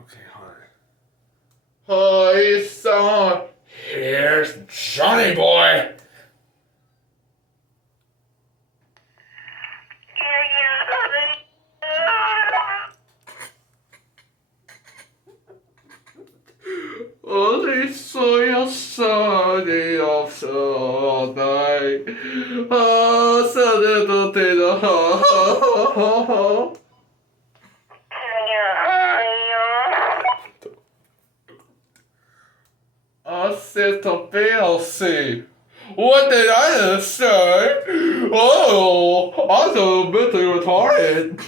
Okay, hi. Hi, son. Here's Johnny boy. Only saw your sunny of Sunday. Ah, Sunday, don't take the ha. I said to Belsey. What did I just say? Oh, I'm a bit retarded.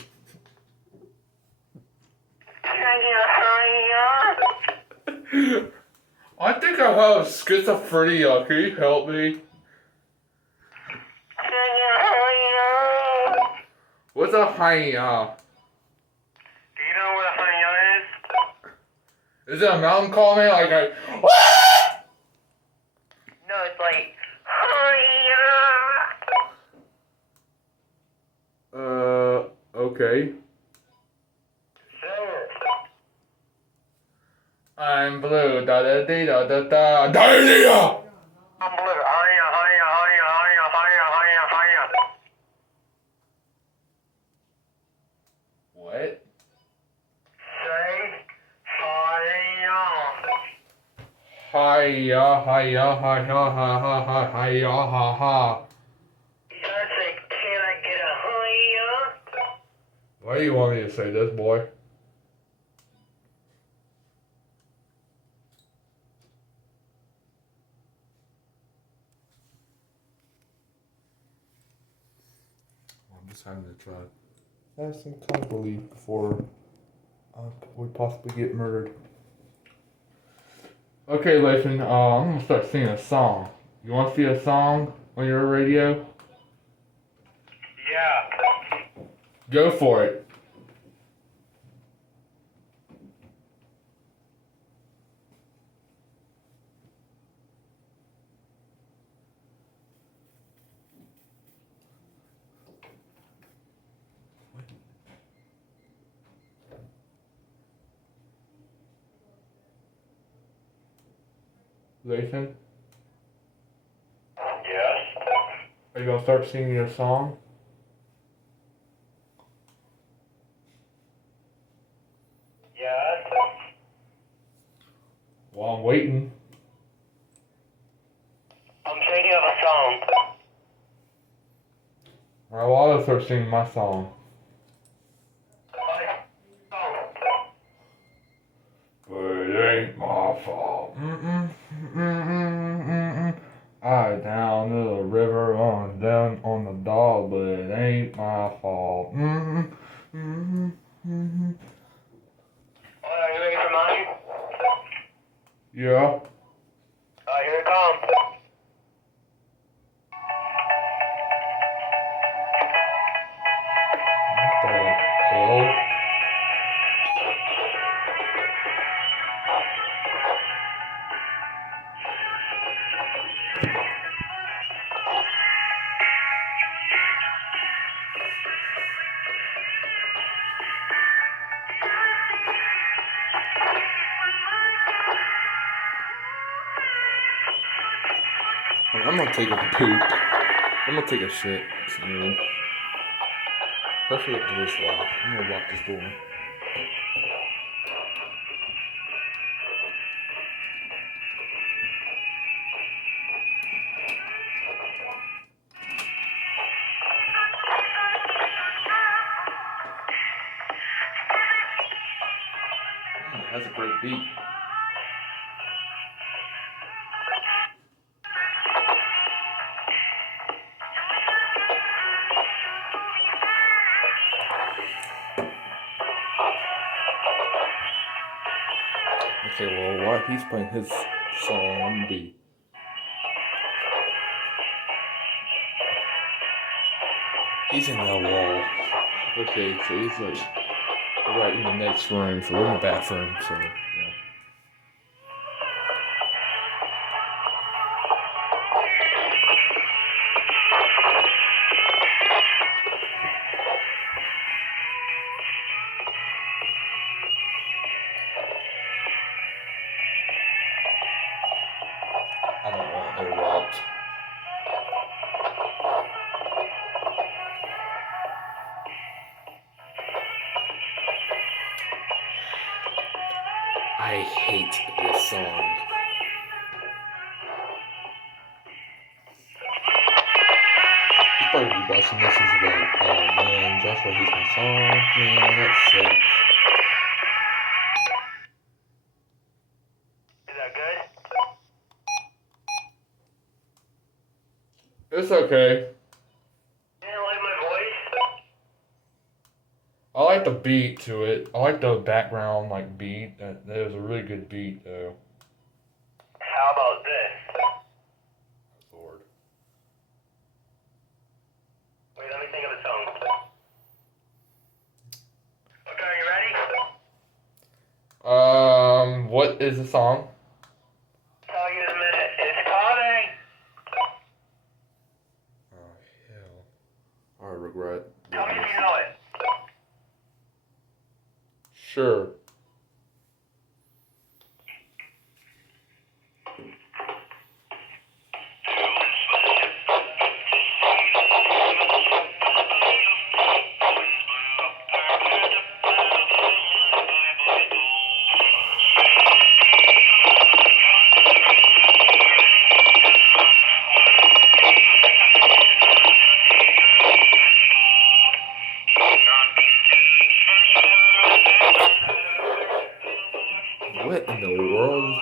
I think I have schizophrenia. Can you help me? What's a hyena? Do you know what a hyena is? Is it a mountain calling like a... No, it's like hyena. Okay. Sure. I'm blue, da da da da da da da. I'm blue. Hyena, hyena, hyena, hyena, hyena, hyena, hyena. What? Say hyena. Hiya, hiya, hiya, ha ha ha, hiya, ha ha. You gotta say, can I get a hyena? Why do you want me to say this, boy? I'm just having to try. Have some comic relief before we possibly get murdered. Okay, Laythan, I'm gonna start singing a song. You want to see a song on your radio? Yeah. Go for it. Laythan, Yes. are you gonna start singing your song? Yes. While I'm waiting. I'm thinking of a song. Alright, well, I'll start singing my song. But it ain't my fault. I down to the river on down on the dog, but it ain't my fault. Oh, are you ready for mine? Yeah. Here it comes. What the hell? I'm gonna take a poop. I'm gonna take a shit soon. Especially at this lock. I'm gonna lock this door. That's a great beat. Okay, well, while he's playing his song, I'm gonna be. He's in that wall. Okay, so he's like right in the next room, so we're in the bathroom, so yeah. I hate this song. He's probably watching this and he's like, oh man, Joshua hates my song. Man, that sucks. Is that good? It's okay. You didn't like my voice? I like the beat to it. I like the background like beat. That was a really good beat though. How about this? Lord. Wait, let me think of a song. Okay, are you ready? What is the song? Tell you in a minute. It's coming. Oh hell. I regret. Tell me if you know it. Sure. What in the world?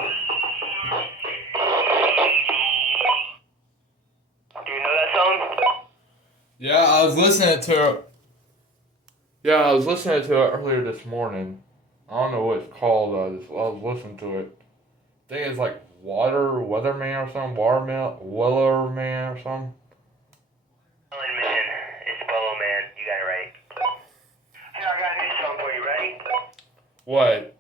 Do you know that song? Yeah, I was listening to it. Yeah, I was listening to it earlier this morning. I don't know what it's called. I was listening to it. I think it's like Weatherman or something. Wellerman or something. Man. It's Bolo Man. You got it right. Hey, I got a new song for you. Ready? What?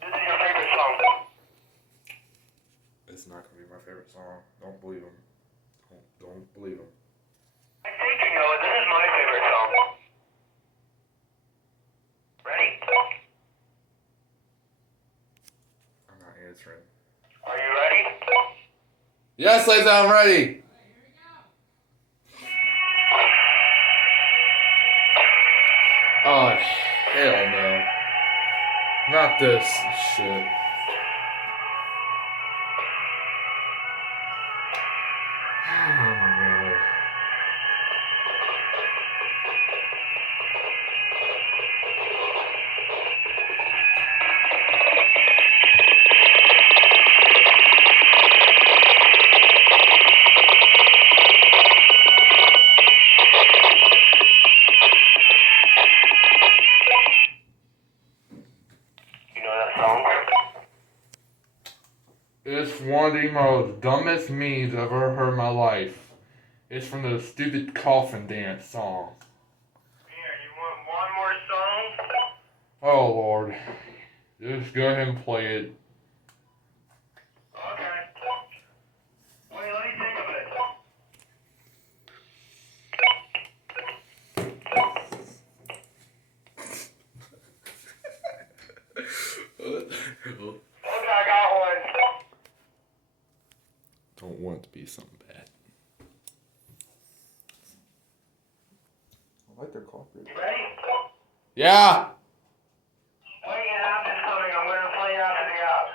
This is your favorite song. It's not gonna be my favorite song. Don't believe him. Don't believe him. I think you know it. This is my favorite song. Ready? I'm not answering. Are you ready? Yes, Laythan, I'm ready. Oh, hell no. Not this shit. Oh my god. You know that song? It's one of the most dumbest memes I've ever heard in my life. It's from the stupid coffin dance song. Here, you want one more song? Oh lord. Just go ahead and play it. Okay. Wait, let me think of it. Okay, I got one. Don't want it to be something bad. I like their coffee. You ready? Yeah! Wait, an app is coming. I'm going to play after the app.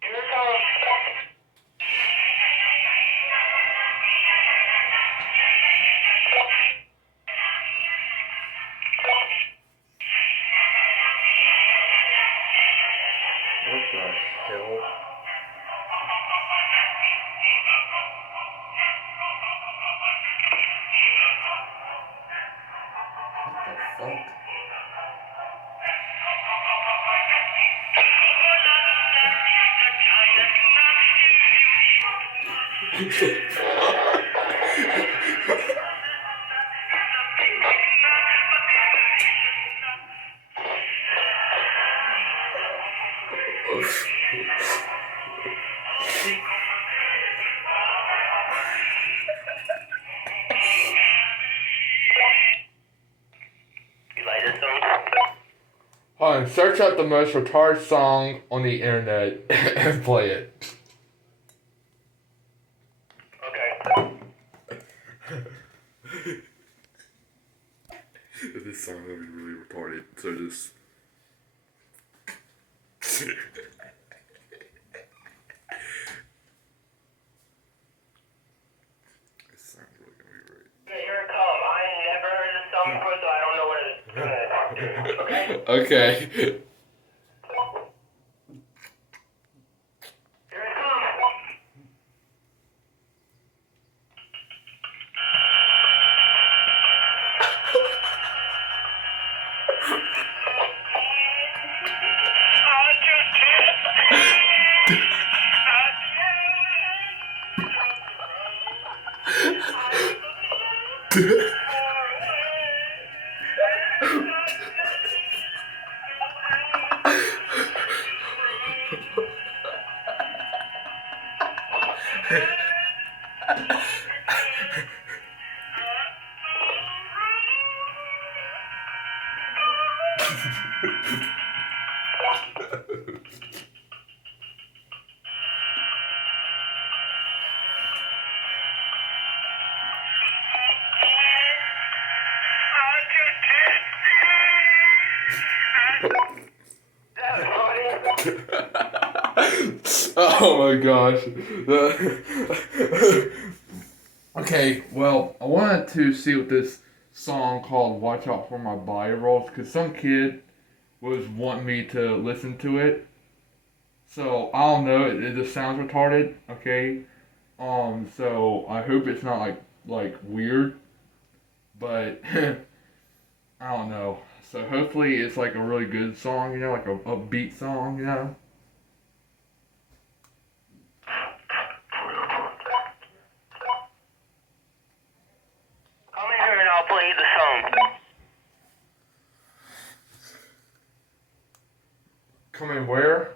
Here it comes. What the hell? What the fuck? You like this song? Hold on, search up the most retarded song on the internet and play it. This song will be really retarded, so just. This song's really gonna be great. Yeah, here it come. I never heard this song before, so I don't know what it is. Okay? Okay. Here it comes. Oh my gosh. Okay, well, I wanted to see what this song called Watch Out for My Body Rolls, because some kid was wanting me to listen to it. So, I don't know, it just sounds retarded, okay? So I hope it's not like weird, but I don't know. So hopefully it's like a really good song, you know, like a upbeat song, you know? Come in here and I'll play you the song. Come in where?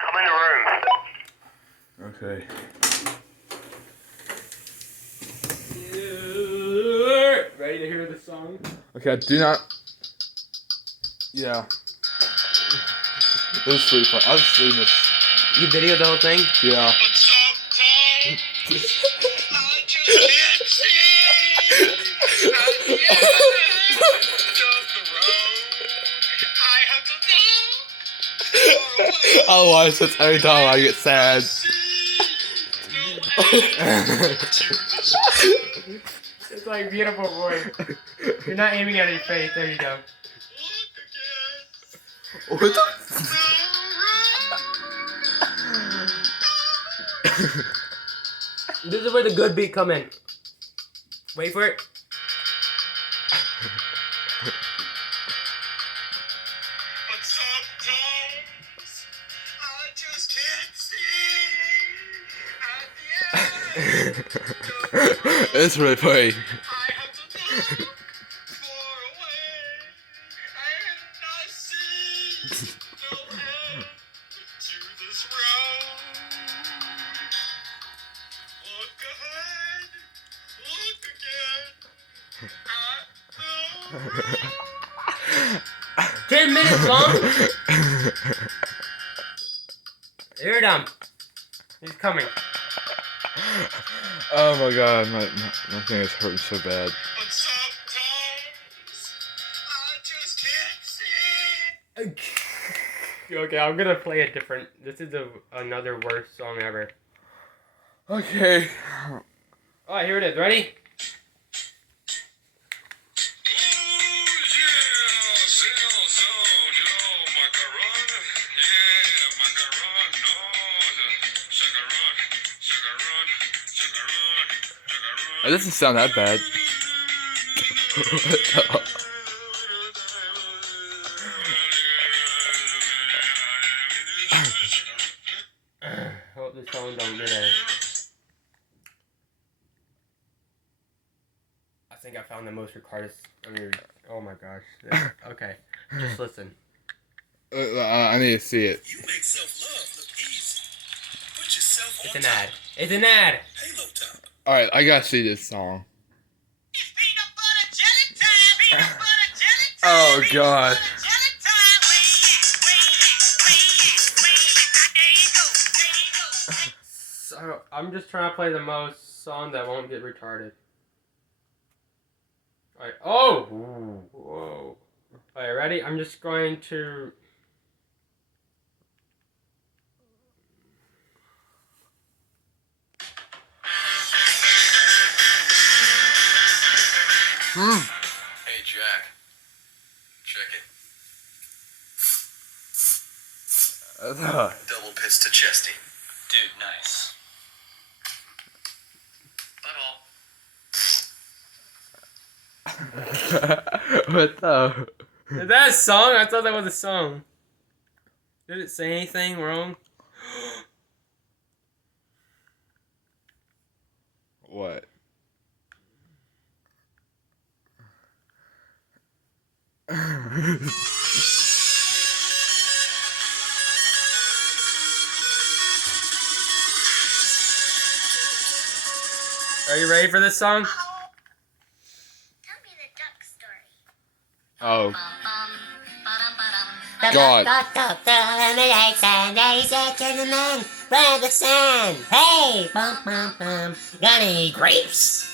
Come in the room. Okay. Ready to hear the song? Okay, do not. Yeah. This is pretty fun. I've seen this. You videoed the whole thing? Yeah. I watch this every time I get sad. It's like beautiful voice. You're not aiming at your face. There you go. What the? This is where the good beat come in. Wait for it. It's really funny. Ten minutes long. Here it comes. He's coming. Oh my god, my thing is hurting so bad. Okay, I'm gonna play a different. This is another worst song ever. Okay. Alright, here it is. Ready? It doesn't sound that bad. Hope this song don't get a. I think I found the most recorded. Oh my gosh. Yeah, okay, just listen. I need to see it. You make self-love look easy. Put yourself on It's an top. ad. It's an ad. Halo top. Alright, I gotta see this song. It's peanut butter jelly time. Peanut butter jelly time. Oh god. Jelly time. There you go. So I'm just trying to play the most song that won't get retarded. Alright. Oh! Ooh. Whoa. Alright, ready? I'm just going to... Hey, Jack. Check it. Double piss to chesty. Dude, nice. Butthole. What the? Is that a song? I thought that was a song. Did it say anything wrong? What? Are you ready for this song? Tell me the duck story. Oh. The God. duck got up to the lake and they said to the man, "Grab the sand. Hey, bum bum bum, got any grapes?"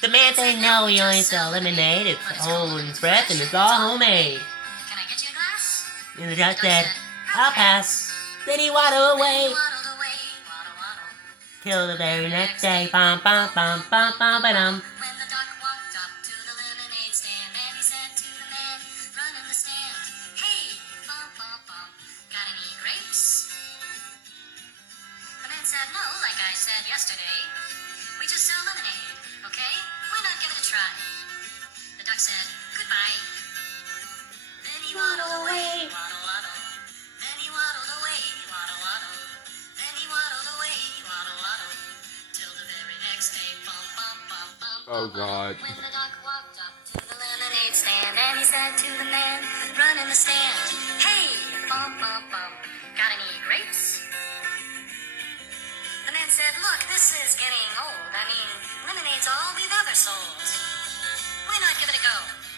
The man said, "No, we only sell lemonade. It's own breath and it's all homemade." Can I get you a glass? And the duck said, "I'll pass." Then he waddled away Waddled away, waddle, waddle. till the very next day. Bum bum bum bum bum ba-dum. When the duck walked up to the lemonade stand, and he said to the man running the stand, "Hey, bum, bum, bum, got any grapes?" The man said, "No, like I said yesterday, we just sell lemonade, okay? Why not give it a try?" The duck said, "Goodbye." Then he waddled away, waddle, waddle. Then he waddled away, waddle, waddle. Then he waddled away, waddle, waddle. Till the very next day, bum, bum, bum, bum. Oh God. When the duck walked up to the lemonade stand, and he said to the man running the stand, "Hey, bum, bum, bum, got any grapes?" The man said, "Look, this is getting old. I mean, lemonade's all we've ever sold. Why not give it a go?"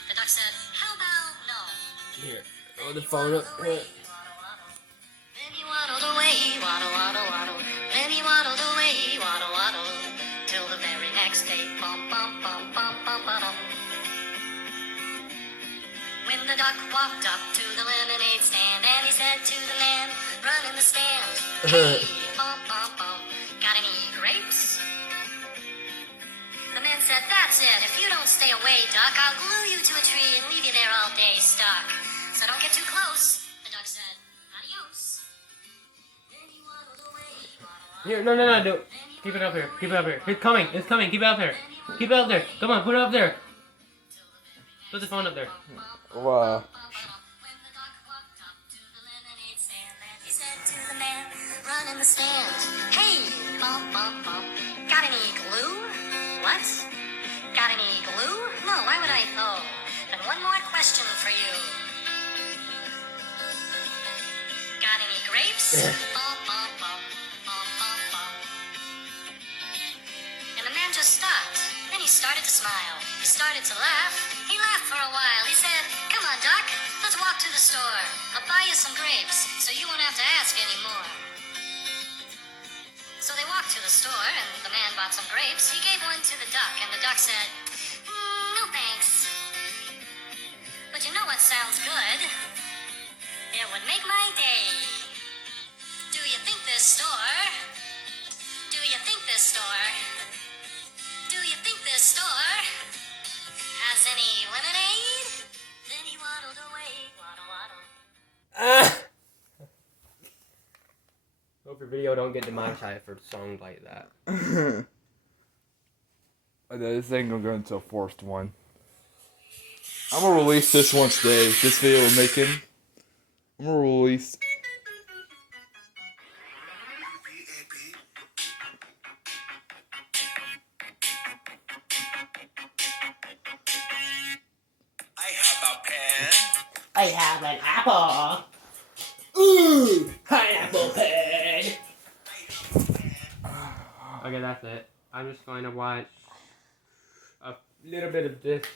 The duck said, "How about no?" Here. Oh, the phone up. Then he waddled away, waddle, waddle, waddle. Then he waddled away, waddle, waddle. Till the very next day, bum, bum, bum, bum, bum, ba-dum. When the duck walked up to the lemonade stand, and he said to the man running the stand, "Hey, bum, bum, bum, got any grapes?" The man said, "That's it. If you don't stay away, duck, I'll glue you to a tree and leave you there all day stuck. So don't get too close." The duck said, "Adios." Then he waddled away, waddle, Here, no, do. Keep it up here. Keep it up here. It's coming. It's coming. Keep it up here. Keep it up there. Come on, put it up there. Put the phone up there. Wow. When the duck walked up to the lemonade stand, and he said to the man running the stand, "Hey, bum, bum, bum, got any glue?" "What? Got any glue? No, why would I? Oh, then one more question for you. Got any grapes?" Bum, bum, bum, bum, bum, bum. And the man just stopped. Then he started to smile. He started to laugh. He laughed for a while. He said, "Come on, Doc, let's walk to the store. I'll buy you some grapes, so you won't have to ask anymore." So they walked to the store, and the man bought some grapes. He gave one to the duck, and the duck said, "No thanks. But you know what sounds good? It would make my day. Do you think this store? Do you think this store? Do you think this store has any lemonade?" Then he waddled away, waddle, waddle. Ah! Hope your video don't get demonetized for songs like that. This ain't gonna go into a forced one. I'm gonna release this one today. This video we're making. I'm gonna release. I have a pen. I have an apple. Ooh, pineapple pen. Okay, that's it. I'm just going to watch a little bit of this.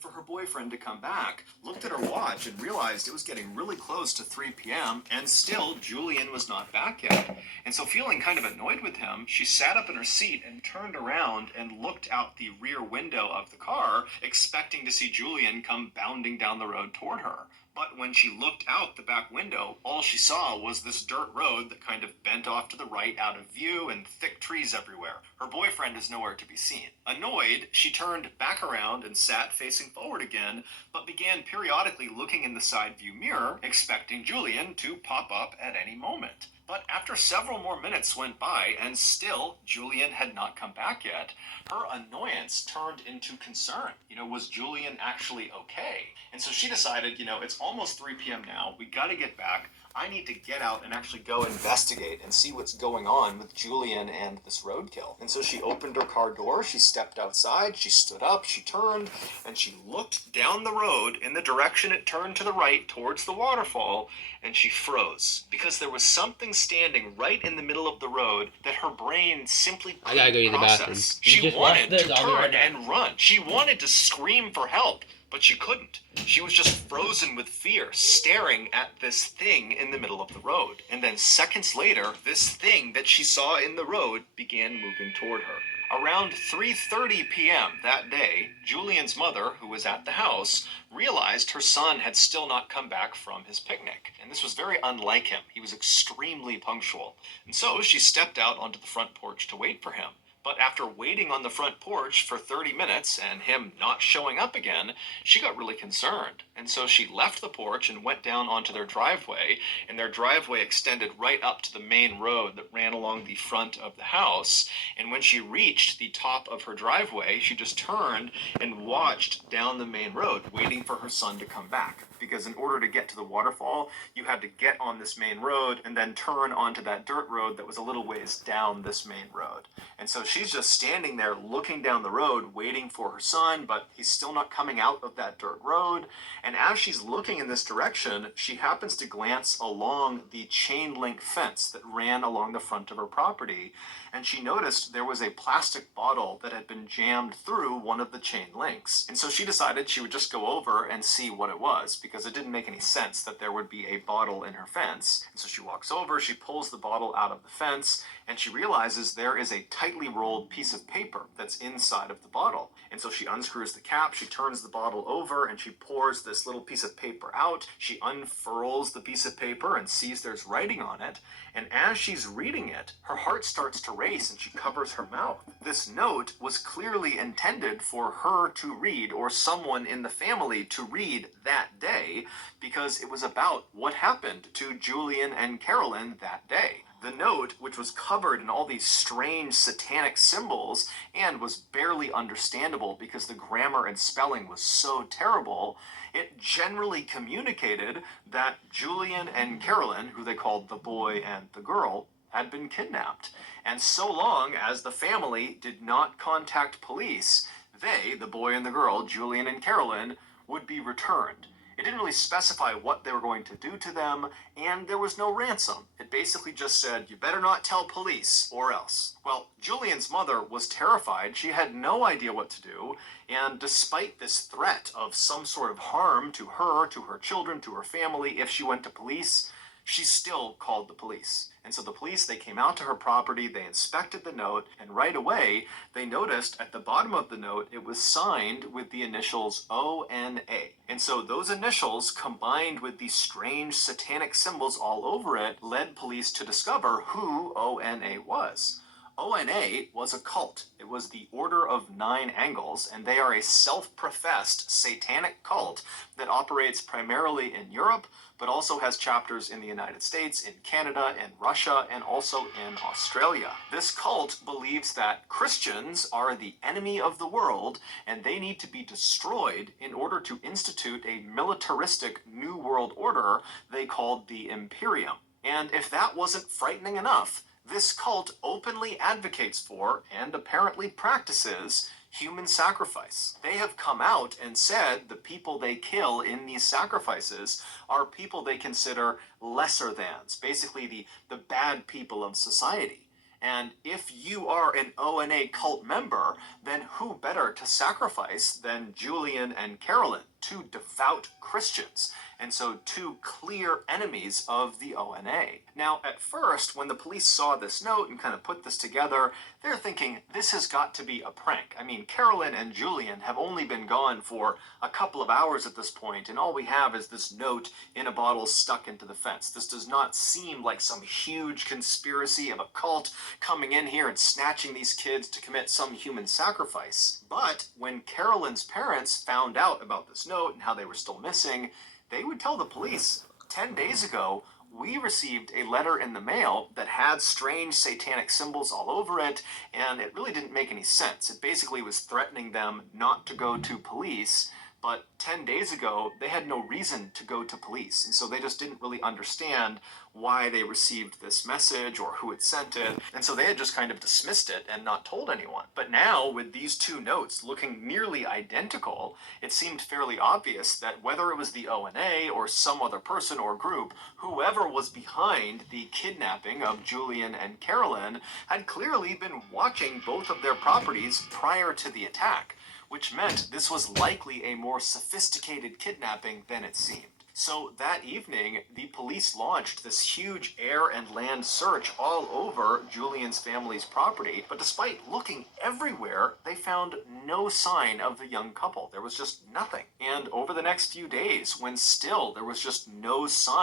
for her boyfriend to come back, looked at her watch and realized it was getting really close to 3 p.m. and still Julian was not back yet. And so feeling kind of annoyed with him, she sat up in her seat and turned around and looked out the rear window of the car, expecting to see Julian come bounding down the road toward her. But when she looked out the back window, all she saw was this dirt road that kind of bent off to the right out of view and thick trees everywhere. Her boyfriend is nowhere to be seen. Annoyed, she turned back around and sat facing forward again, but began periodically looking in the side view mirror, expecting Julian to pop up at any moment. But after several more minutes went by and still Julian had not come back yet, her annoyance turned into concern. Was Julian actually okay? And so she decided, it's almost 3 p.m. now. We got to get back. I need to get out and actually go investigate and see what's going on with Julian and this roadkill. And so she opened her car door, she stepped outside, she stood up, she turned, and she looked down the road in the direction it turned to the right towards the waterfall, and she froze. Because there was something standing right in the middle of the road that her brain simply couldn't I gotta go use the bathroom. process. You She just wanted watch to this, I'll be right turn back. and run. She wanted to scream for help, but she couldn't. She was just frozen with fear, staring at this thing in the middle of the road. And then seconds later, this thing that she saw in the road began moving toward her. Around 3:30 p.m. that day, Julian's mother, who was at the house, realized her son had still not come back from his picnic. And this was very unlike him. He was extremely punctual. And so she stepped out onto the front porch to wait for him. But after waiting on the front porch for 30 minutes and him not showing up again, she got really concerned. And so she left the porch and went down onto their driveway, and their driveway extended right up to the main road that ran along the front of the house. And when she reached the top of her driveway, she just turned and watched down the main road, waiting for her son to come back. Because in order to get to the waterfall, you had to get on this main road and then turn onto that dirt road that was a little ways down this main road. And so she's just standing there looking down the road, waiting for her son, but he's still not coming out of that dirt road. And as she's looking in this direction, she happens to glance along the chain link fence that ran along the front of her property. And she noticed there was a plastic bottle that had been jammed through one of the chain links. And so she decided she would just go over and see what it was, because it didn't make any sense that there would be a bottle in her fence. And so she walks over, she pulls the bottle out of the fence, and she realizes there is a tightly rolled piece of paper that's inside of the bottle. And so she unscrews the cap, she turns the bottle over, and she pours this little piece of paper out. She unfurls the piece of paper and sees there's writing on it. And as she's reading it, her heart starts to race and she covers her mouth. This note was clearly intended for her to read, or someone in the family to read that day, because it was about what happened to Julian and Carolyn that day. The note, which was covered in all these strange satanic symbols and was barely understandable because the grammar and spelling was so terrible, it generally communicated that Julian and Carolyn, who they called the boy and the girl, had been kidnapped. And so long as the family did not contact police, they, the boy and the girl, Julian and Carolyn, would be returned. It didn't really specify what they were going to do to them, and there was no ransom. It basically just said, you better not tell police, or else. Well, Julian's mother was terrified. She had no idea what to do, and despite this threat of some sort of harm to her children, to her family, if she went to police, she still called the police. And so the police, they came out to her property, they inspected the note, and right away, they noticed at the bottom of the note, it was signed with the initials O-N-A. And so those initials, combined with these strange satanic symbols all over it, led police to discover who O-N-A was. O-N-A was a cult. It was the Order of Nine Angles, and they are a self-professed satanic cult that operates primarily in Europe, but also has chapters in the United States, in Canada, in Russia, and also in Australia. This cult believes that Christians are the enemy of the world, and they need to be destroyed in order to institute a militaristic new world order they called the Imperium. And if that wasn't frightening enough, this cult openly advocates for, and apparently practices, human sacrifice. They have come out and said the people they kill in these sacrifices are people they consider lesser thans, basically the bad people of society. And if you are an ONA cult member, then who better to sacrifice than Julian and Carolyn, two devout Christians, and so two clear enemies of the ONA. Now, at first, when the police saw this note and kind of put this together, they're thinking, this has got to be a prank. I mean, Carolyn and Julian have only been gone for a couple of hours at this point, and all we have is this note in a bottle stuck into the fence. This does not seem like some huge conspiracy of a cult coming in here and snatching these kids to commit some human sacrifice. But when Carolyn's parents found out about this note and how they were still missing, they would tell the police, 10 days ago, we received a letter in the mail that had strange satanic symbols all over it, and it really didn't make any sense. It basically was threatening them not to go to police, but 10 days ago, they had no reason to go to police, and so they just didn't really understand why they received this message or who had sent it, and so they had just kind of dismissed it and not told anyone. But now, with these two notes looking nearly identical, it seemed fairly obvious that whether it was the ONA or some other person or group, whoever was behind the kidnapping of Julian and Carolyn had clearly been watching both of their properties prior to the attack, which meant this was likely a more sophisticated kidnapping than it seemed. So that evening, the police launched this huge air and land search all over Julian's family's property, but despite looking everywhere, they found no sign of the young couple. There was just nothing. And over the next few days, when still there was just no sign